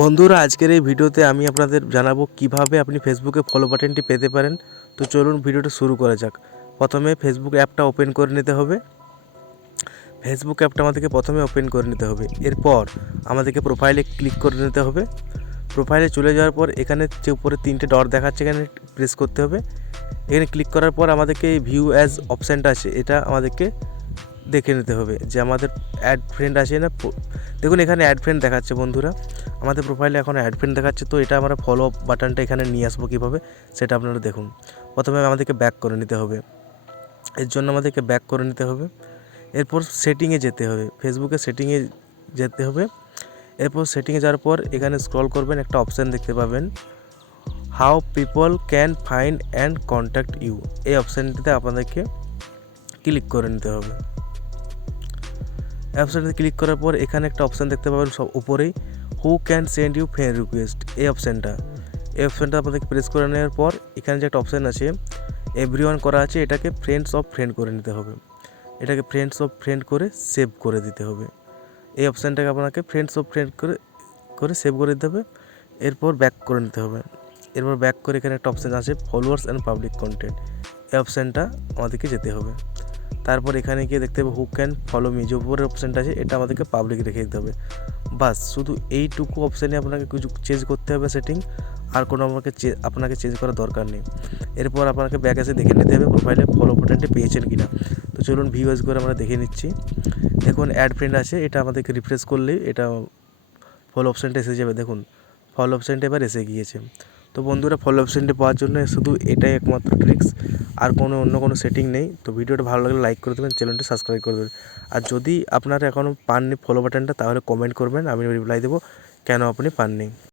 বন্ধুরা, আজকের এই ভিডিওতে আমি আপনাদের জানাবো কিভাবে আপনি ফেসবুকে ফলো বাটনটি পেতে পারেন। তো চলুন ভিডিওটা শুরু করা যাক। প্রথমে ফেসবুক অ্যাপটা ওপেন করে নিতে হবে। ফেসবুক অ্যাপটা আমাদেরকে প্রথমে ওপেন করে নিতে হবে। এরপর আমাদেরকে প্রোফাইলে ক্লিক করে নিতে হবে। প্রোফাইলে চলে যাওয়ার পর এখানে যে উপরে 3টে ডট দেখাচ্ছে এখানে প্রেস করতে হবে। এখানে ক্লিক করার পর আমাদেরকে ভিউ অ্যাজ অপশানটা আছে, এটা আমাদেরকে দেখে নিতে হবে যে আমাদের অ্যাড ফ্রেন্ড আছে না। দেখুন এখানে অ্যাড ফ্রেন্ড দেখাচ্ছে। বন্ধুরা, আমাদের প্রোফাইলে এখন অ্যাড ফ্রেন্ড দেখাচ্ছে, তো এটা আমরা ফলো বাটনটা এখানে নিয়ে আসবো কীভাবে সেটা আপনারা দেখুন। প্রথমে আমাদেরকে ব্যাক করে নিতে হবে। এর জন্য আমাদেরকে ব্যাক করে নিতে হবে। এরপর সেটিংয়ে যেতে হবে, ফেসবুকের সেটিংয়ে যেতে হবে। এরপর সেটিংয়ে যাওয়ার পর এখানে স্ক্রল করবেন, একটা অপশান দেখতে পাবেন, how people can find and contact you. এই অপশানটিতে আপনাদেরকে ক্লিক করে নিতে হবে। অপশানটিতে ক্লিক করার পর এখানে একটা অপশান দেখতে পাবেন সব উপরেই, who can send you friend request. এই অপশানটা আপনাদেরকে প্রেস করে নেওয়ার পর এখানে যে একটা অপশান আছে এভরিওয়ান করা আছে, এটাকে ফ্রেন্ডস অফ ফ্রেন্ড করে নিতে হবে। এটাকে ফ্রেন্ডস অফ ফ্রেন্ড করে সেভ করে দিতে হবে। এই অপশানটাকে আপনাকে ফ্রেন্ডস অফ ফ্রেন্ড করে করে সেভ করে দিতে হবে। এরপর ব্যাক করে নিতে হবে। এরপর ব্যাক করে এখানে একটা অপশান আছে ফলোয়ার্স অ্যান্ড পাবলিক কন্টেন্ট, এই অপশানটা আমাদেরকে যেতে হবে। তারপর এখানে গিয়ে দেখতে হবে হু ক্যান ফলো মি, যে উপরের অপশানটা আছে এটা আমাদেরকে পাবলিক রেখে দিতে হবে। বাস, শুধু এইটুকু অপশানে আপনাকে কিছু চেঞ্জ করতে হবে সেটিং, আর কোনো আপনাকে চেঞ্জ করার দরকার নেই। এরপর আপনাকে ব্যাক এসে দেখে নিতে হবে প্রোফাইলে ফলো বাটনটি পেয়েছেন কিনা। তো চলুন ভিউ এজ করে আমরা দেখে নিচ্ছি। দেখুন অ্যাড ফ্রেন্ড আছে, এটা আমাদেরকে রিফ্রেশ করলেই এটা ফলো অপশানটা এসে যাবে। দেখুন ফলো অপশানটা এবার এসে গিয়েছে। তো বন্ধুরা, ফলো অপশানটি পাওয়ার জন্য শুধু এটাই একমাত্র ট্রিক্স, আর অন্য কোনো সেটিং নেই। তো ভিডিওটা ভালো লাগলে লাইক করে দেবেন, চ্যানেলটি সাবস্ক্রাইব করে দেবেন। আর যদি আপনারা এখনও পাননি ফলো বাটনটা, তাহলে কমেন্ট করবেন, আমি রিপ্লাই দেবো কেন আপনি পাননি।